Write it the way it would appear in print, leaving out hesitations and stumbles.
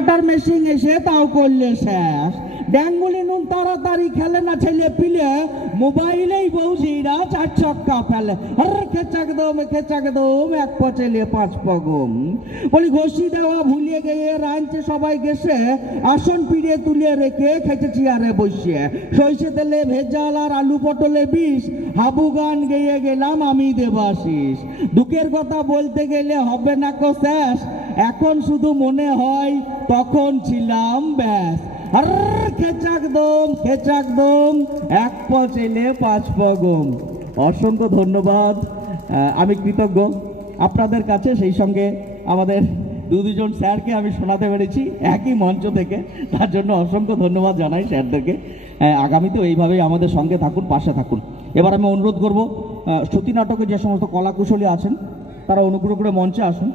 কাটার machine এসে তাও করলে শেষ। ড্যাঙ্গুলি নুন তাড়াতাড়ি খেলে না, ছেলে পিলে মোবাইলেই বউজিরা 4 ছক্কা ফেলে। আরে খেচাক দম 1 পা ছেলে 5 পা গম। বলি ঘষি দেওয়া ভুলিয়ে গিয়ে রাঁধছে সবাই গেছে, আসন পিড়ে তুলে রেখে খেতে চেয়ারে বসে। সইষে তেলে ভেজাল আর আলু পটলে বিষ, হাবু গান গেয়ে গেলাম আমি দেবাশিস। দুঃখের কথা বলতে গেলে হবে না কো শেষ, এখন শুধু মনে হয় তখন ছিলাম ব্যাস। আর খেচাক দম 1 পা ছেলে 5 পা গম। অসংখ্য ধন্যবাদ, আমি কৃতজ্ঞ আপনাদের কাছে। সেই সঙ্গে আমাদের দুজন স্যারকে আমি শোনাতে পেরেছি একই মঞ্চ থেকে, তার জন্য অসংখ্য ধন্যবাদ জানাই স্যারদেরকে। আগামীতেও এইভাবেই আমাদের সঙ্গে থাকুন, পাশে থাকুন। এবার আমি অনুরোধ করব শ্রুতি নাটকে যে সমস্ত কলাকুশলী আছেন তারা অনুগ্রহ করে মঞ্চে আসুন।